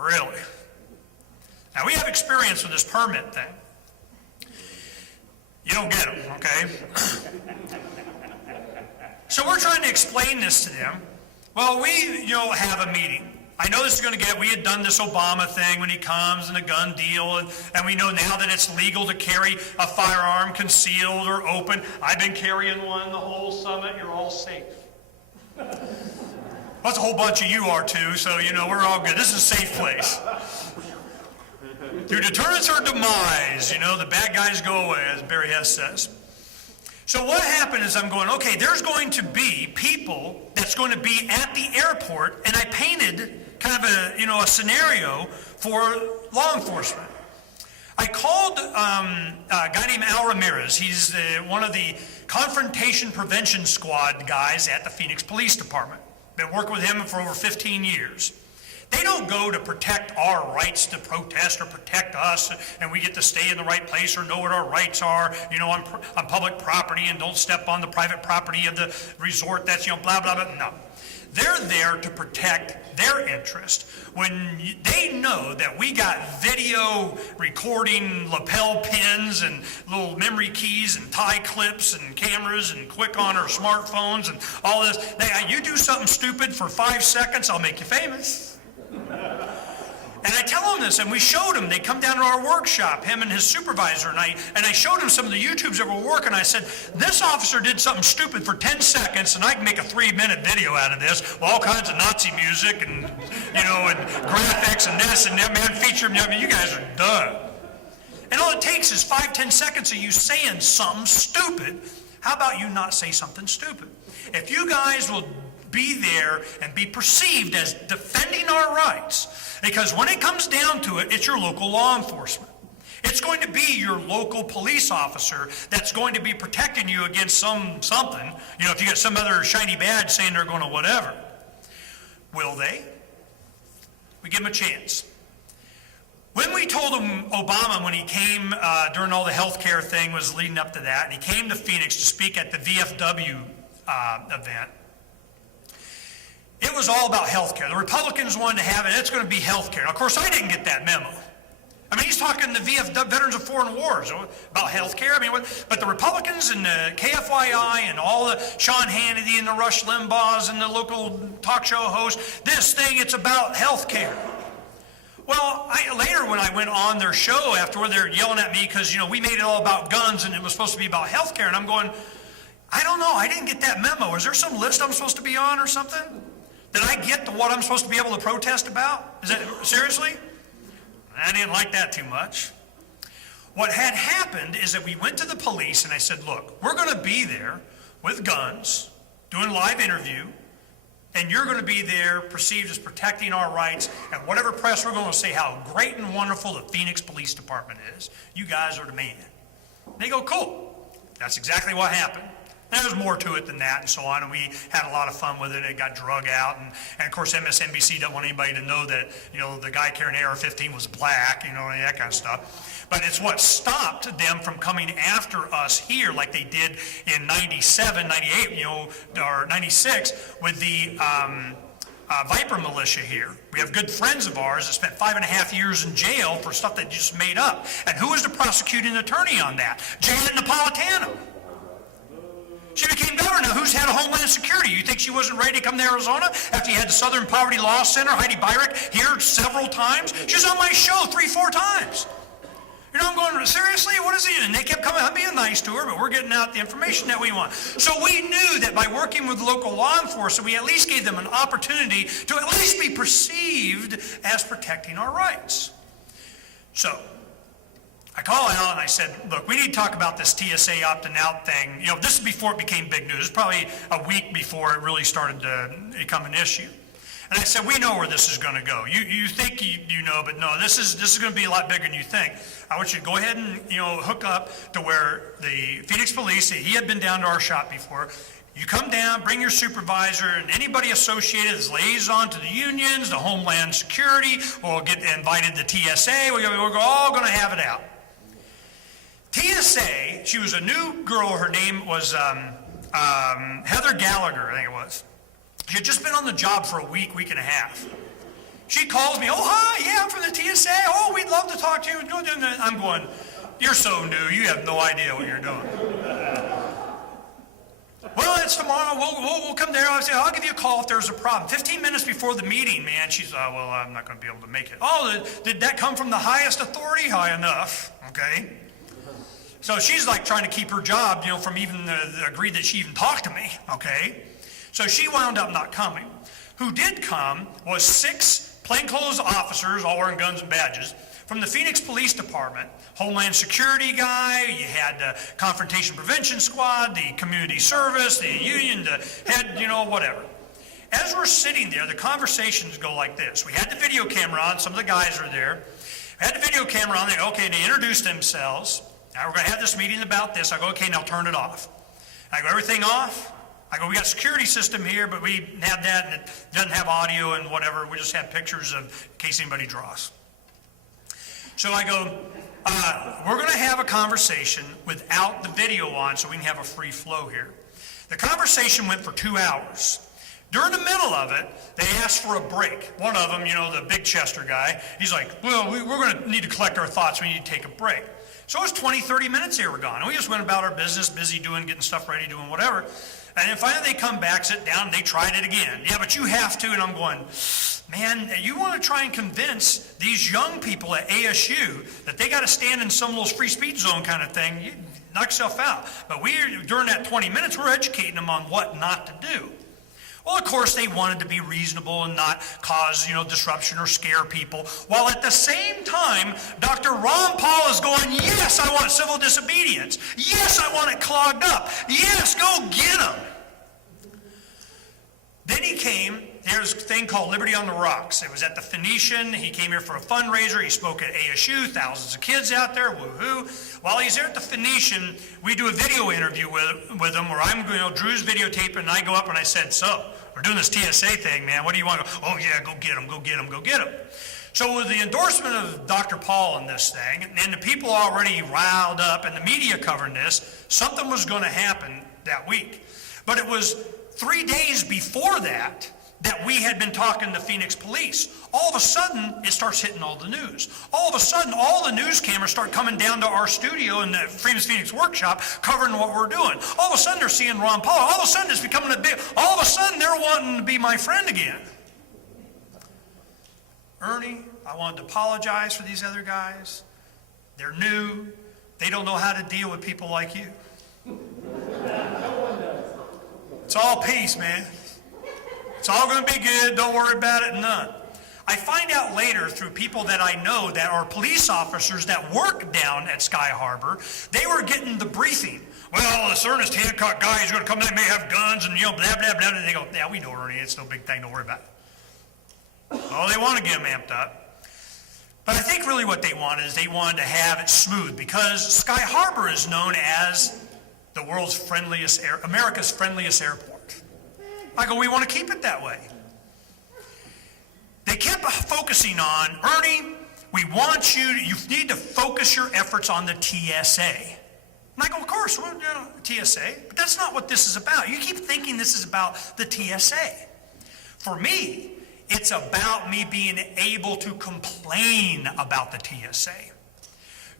Really? Now, we have experience with this permit thing. You don't get them, okay? So we're trying to explain this to them. Well, we, have a meeting. I know this is going to we had done this Obama thing when he comes and the gun deal, and we know now that it's legal to carry a firearm concealed or open. I've been carrying one the whole summit. You're all safe. That's a whole bunch of you are too, so, we're all good. This is a safe place. Through deterrence or demise, the bad guys go away, as Barry Hess says. So what happened is I'm going, okay, there's going to be people that's going to be at the airport, and I painted kind of a scenario for law enforcement. I called a guy named Al Ramirez. He's one of the confrontation prevention squad guys at the Phoenix Police Department. Been working with him for over 15 years. They don't go to protect our rights to protest or protect us, and we get to stay in the right place or know what our rights are, on public property, and don't step on the private property of the resort. That's, blah, blah, blah. No. They're there to protect their interest. When they know that we got video recording lapel pins and little memory keys and tie clips and cameras and quick on our smartphones and all this, you do something stupid for 5 seconds, I'll make you famous. And I tell them this, and we showed them. They come down to our workshop, him and his supervisor, and I showed him some of the YouTubes that were working. I said, this officer did something stupid for 10 seconds, and I can make a 3-minute video out of this with all kinds of Nazi music and, and graphics and this and that, man, feature. You guys are done. And all it takes is 5-10 seconds of you saying something stupid. How about you not say something stupid? If you guys will be there and be perceived as defending our rights, because when it comes down to it, it's your local law enforcement. It's going to be your local police officer that's going to be protecting you against something. If you got some other shiny badge saying they're going to whatever. Will they? We give them a chance. When we told him, Obama, when he came during all the health care thing was leading up to that, and he came to Phoenix to speak at the VFW event, it was all about health care. The Republicans wanted to have it. It's going to be health care. Of course, I didn't get that memo. I mean, he's talking to Veterans of Foreign Wars about health care. But the Republicans and the KFYI and all the Sean Hannity and the Rush Limbaughs and the local talk show hosts, this thing, it's about health care. Well, later when I went on their show afterward, they're yelling at me because, we made it all about guns and it was supposed to be about health care. And I'm going, I don't know. I didn't get that memo. Is there some list I'm supposed to be on or something? Did I get to what I'm supposed to be able to protest about? Is that seriously? I didn't like that too much. What had happened is that we went to the police and I said, look, we're going to be there with guns, doing live interview, and you're going to be there perceived as protecting our rights, and whatever press we're going to say how great and wonderful the Phoenix Police Department is. You guys are the man. And they go, cool. That's exactly what happened. And there's more to it than that and so on, and we had a lot of fun with it. It got drug out, and of course MSNBC doesn't want anybody to know that, the guy carrying AR-15 was black, that kind of stuff. But it's what stopped them from coming after us here like they did in 97, 98, or 96 with the Viper militia here. We have good friends of ours that spent 5.5 years in jail for stuff they just made up. And who was the prosecuting attorney on that? Janet Napolitano. She became governor. Who's had a Homeland Security? You think she wasn't ready to come to Arizona after you had the Southern Poverty Law Center, Heidi Beirich, here several times? She was on my show 3-4 times. I'm going, seriously? What is it? And they kept coming, I'm being nice to her, but we're getting out the information that we want. So we knew that by working with local law enforcement, we at least gave them an opportunity to at least be perceived as protecting our rights. So I called Al and I said, look, we need to talk about this TSA opting out thing. This is before it became big news. It's probably a week before it really started to become an issue. And I said, we know where this is going to go. You think you know, but no, this is going to be a lot bigger than you think. I want you to go ahead and hook up to where the Phoenix Police, he had been down to our shop before. You come down, bring your supervisor, and anybody associated as liaison to the unions, the Homeland Security, we'll get invited to TSA. We're all going to have it out. TSA, she was a new girl. Her name was Heather Gallagher, I think it was. She had just been on the job for a week and a half. She calls me, oh, hi, yeah, I'm from the TSA. Oh, we'd love to talk to you. I'm going, you're so new. You have no idea what you're doing. Well, it's tomorrow. We'll come there. I say, I'll give you a call if there's a problem. 15 minutes before the meeting, man, she's, well, I'm not going to be able to make it. Oh, did that come from the highest authority? High enough, okay? So she's like trying to keep her job, from even agree that she even talked to me, okay? So she wound up not coming. Who did come was 6 plainclothes officers, all wearing guns and badges, from the Phoenix Police Department, Homeland Security guy, you had the Confrontation Prevention Squad, the Community Service, the Union, the head, whatever. As we're sitting there, the conversations go like this. We had the video camera on, some of the guys are there. We had the video camera on, they introduced themselves. Now we're going to have this meeting about this. I go, okay, now turn it off. I go, everything off? I go, we got a security system here, but we have that, and it doesn't have audio and whatever. We just have pictures in case anybody draws. So I go, we're going to have a conversation without the video on so we can have a free flow here. The conversation went for 2 hours. During the middle of it, they asked for a break. One of them, the big Chester guy, he's like, well, we're going to need to collect our thoughts. We need to take a break. So it was 20, 30 minutes they were gone. And we just went about our business, busy getting stuff ready, doing whatever. And then finally they come back, sit down, and they tried it again. Yeah, but you have to. And I'm going, man, you want to try and convince these young people at ASU that they got to stand in some little free speech zone kind of thing, you knock yourself out. But during that 20 minutes, we're educating them on what not to do. Well, of course, they wanted to be reasonable and not cause, disruption or scare people. While at the same time, Dr. Ron Paul is going, yes, I want civil disobedience. Yes, I want it clogged up. Yes, go get them. Then he came, there's a thing called Liberty on the Rocks. It was at the Phoenician. He came here for a fundraiser. He spoke at ASU, thousands of kids out there, woohoo. While he's there at the Phoenician, we do a video interview with him where Drew's videotaping, and I go up and I said, so, we're doing this TSA thing, man. What do you want? Oh, yeah, go get him, go get him, go get him. So with the endorsement of Dr. Paul in this thing, and the people already riled up and the media covering this, something was going to happen that week. But it was 3 days before that we had been talking to Phoenix police. All of a sudden, it starts hitting all the news. All of a sudden, all the news cameras start coming down to our studio in the Freedom's Phoenix workshop, covering what we're doing. All of a sudden, they're seeing Ron Paul. All of a sudden, it's becoming all of a sudden, they're wanting to be my friend again. Ernie, I wanted to apologize for these other guys. They're new. They don't know how to deal with people like you. It's all peace, man. It's all going to be good. Don't worry about it. None. I find out later through people that I know that are police officers that work down at Sky Harbor, they were getting the briefing. Well, this Ernest Hancock guy is going to come in, may have guns and, blah, blah, blah. And they go, yeah, we know, Ernie. It's no big thing. Don't worry about it. Oh, they want to get him amped up. But I think really what they want is they wanted to have it smooth because Sky Harbor is known as the world's friendliest, America's friendliest airport. I go, we want to keep it that way. They kept focusing on, Ernie, we want you need to focus your efforts on the TSA. And I go, of course, well, TSA, but that's not what this is about. You keep thinking this is about the TSA. For me, it's about me being able to complain about the TSA.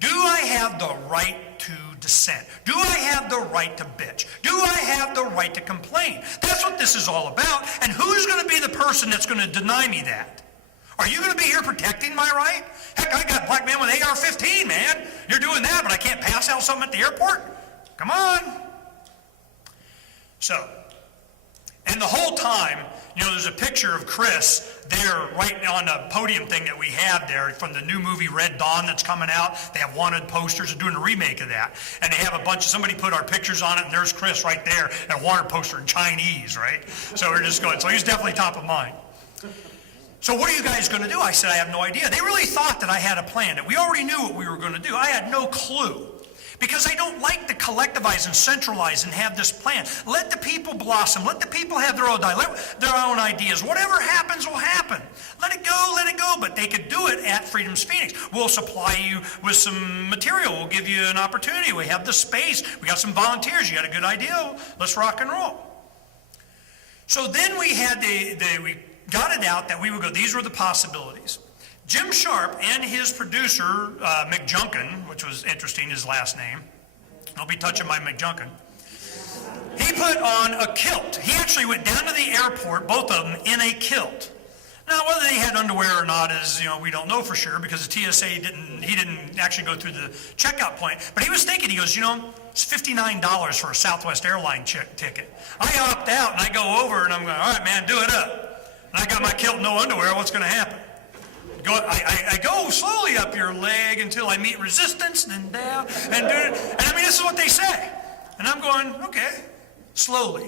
Do I have the right to dissent? Do I have the right to bitch? Do I have the right to complain? That's what this is all about. And who's going to be the person that's going to deny me that? Are you going to be here protecting my right? Heck, I got a black man with AR-15, man. You're doing that, but I can't pass out something at the airport? Come on. So, and the whole time, there's a picture of Chris there right on the podium thing that we have there from the new movie Red Dawn that's coming out. They have wanted posters and doing a remake of that. And they have a bunch of, somebody put our pictures on it, and there's Chris right there, and a wanted poster in Chinese, right? So we're just going, so he's definitely top of mind. So what are you guys going to do? I said, I have no idea. They really thought that I had a plan, that we already knew what we were going to do. I had no clue. Because I don't like to collectivize and centralize and have this plan. Let the people blossom. Let the people have their own ideas. Whatever happens will happen. Let it go. But they could do it at Freedom's Phoenix. We'll supply you with some material. We'll give you an opportunity. We have the space. We got some volunteers. You got a good idea? Let's rock and roll. So then we had we got it out that we would go, these were the possibilities. Jim Sharp and his producer, McJunkin, which was interesting, his last name. Don't be touching my McJunkin. He put on a kilt. He actually went down to the airport, both of them, in a kilt. Now, whether they had underwear or not is, we don't know for sure because the TSA he didn't actually go through the checkout point. But he was thinking, he goes, it's $59 for a Southwest airline ticket. I opt out and I go over and I'm going, all right, man, do it up. And I got my kilt, no underwear, what's going to happen? I go slowly up your leg until I meet resistance, then down, and do it. And I mean, this is what they say. And I'm going, okay, slowly.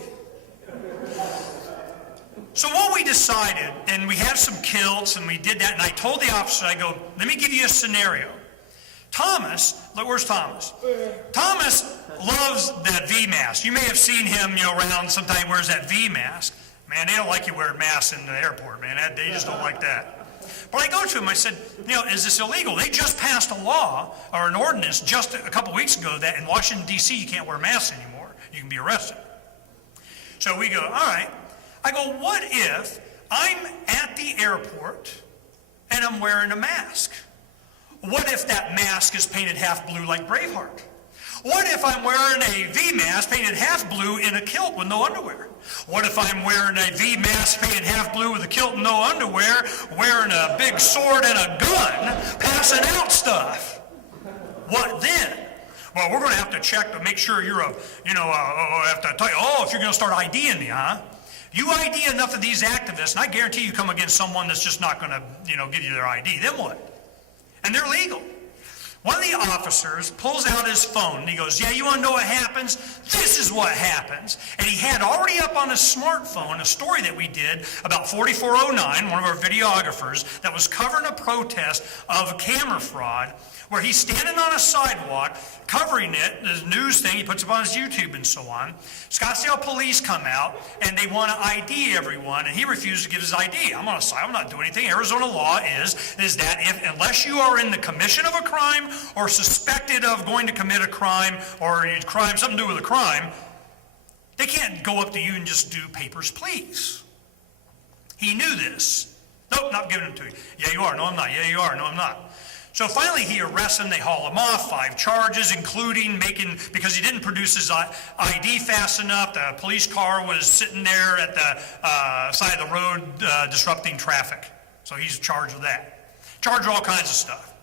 So what we decided, and we had some kilts, and we did that, and I told the officer, I go, let me give you a scenario. Thomas, look, where's Thomas? Thomas loves that V mask. You may have seen him, around sometime wears that V mask. Man, they don't like you wearing masks in the airport, man. They just don't like that. But I go to him, I said, is this illegal? They just passed a law, or an ordinance, just a couple weeks ago, that in Washington, D.C., you can't wear masks anymore. You can be arrested. So we go, all right. I go, what if I'm at the airport and I'm wearing a mask? What if that mask is painted half blue like Braveheart? What if I'm wearing a V mask painted half blue in a kilt with no underwear? What if I'm wearing a V mask painted half blue with a kilt and no underwear, wearing a big sword and a gun, passing out stuff? What then? Well, we're going to have to check to make sure you're I have to tell you, if you're going to start IDing me, huh? You ID enough of these activists, and I guarantee you come against someone that's just not going to, give you their ID. Then what? And they're legal. One of the officers pulls out his phone, and he goes, yeah, you want to know what happens? This is what happens. And he had already up on his smartphone a story that we did about 4409, one of our videographers, that was covering a protest of camera fraud, where he's standing on a sidewalk, covering it, this news thing, he puts it on his YouTube and so on. Scottsdale police come out, and they want to ID everyone, and he refuses to give his ID. I'm on a side, I'm not doing anything. Arizona law is that unless you are in the commission of a crime or suspected of going to commit a crime or a crime, something to do with a crime, they can't go up to you and just do papers, please. He knew this. Nope, not giving them to you. Yeah, you are. No, I'm not. Yeah, you are. No, I'm not. So finally he arrests him, they haul him off, 5 charges, including because he didn't produce his ID fast enough. The police car was sitting there at the side of the road disrupting traffic. So he's charged with that. Charged with all kinds of stuff.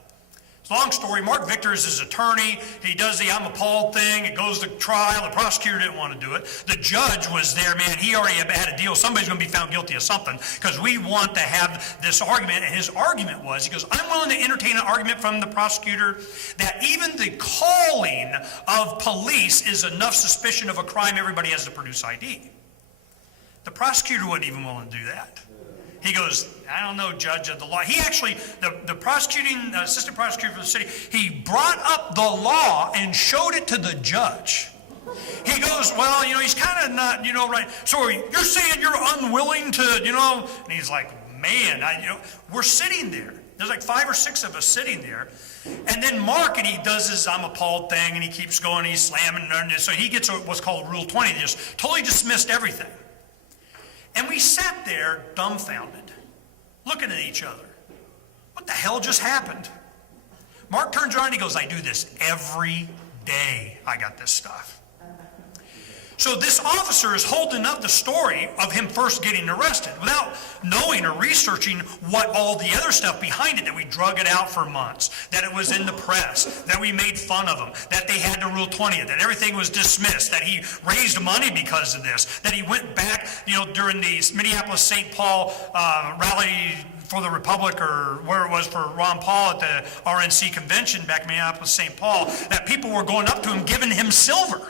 It's a long story. Mark Victor is his attorney. He does the I'm appalled thing. It goes to trial. The prosecutor didn't want to do it. The judge was there, man. He already had a deal. Somebody's going to be found guilty of something because we want to have this argument. And his argument was, he goes, I'm willing to entertain an argument from the prosecutor that even the calling of police is enough suspicion of a crime, everybody has to produce ID. The prosecutor wasn't even willing to do that. He goes, I don't know, judge of the law. He actually, the prosecuting, assistant prosecutor for the city, he brought up the law and showed it to the judge. He goes, well, he's kind of not, right. So you're saying you're unwilling to, and he's like, man, we're sitting there. There's like 5 or 6 of us sitting there. And then Mark, and he does his I'm appalled thing, and he keeps going, he's slamming. So he gets what's called Rule 20. They just totally dismissed everything. And we sat there dumbfounded, looking at each other. What the hell just happened? Mark turns around and he goes, I do this every day. I got this stuff. So this officer is holding up the story of him first getting arrested without knowing or researching what all the other stuff behind it, that we drug it out for months, that it was in the press, that we made fun of him, that they had to Rule 20 it, that everything was dismissed, that he raised money because of this, that he went back, during the Minneapolis-St. Paul rally for the Republic, or where it was for Ron Paul at the RNC convention back in Minneapolis-St. Paul, that people were going up to him giving him silver.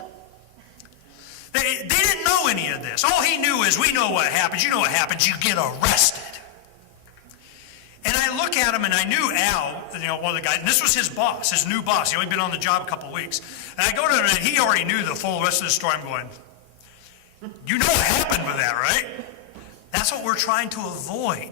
They didn't know any of this. All he knew is, we know what happens. You know what happens. You get arrested. And I look at him, and I knew Al, one of the guys, and this was his boss, his new boss. He'd only been on the job a couple of weeks. And I go to him, and he already knew the full rest of the story. I'm going, you know what happened with that, right? That's what we're trying to avoid.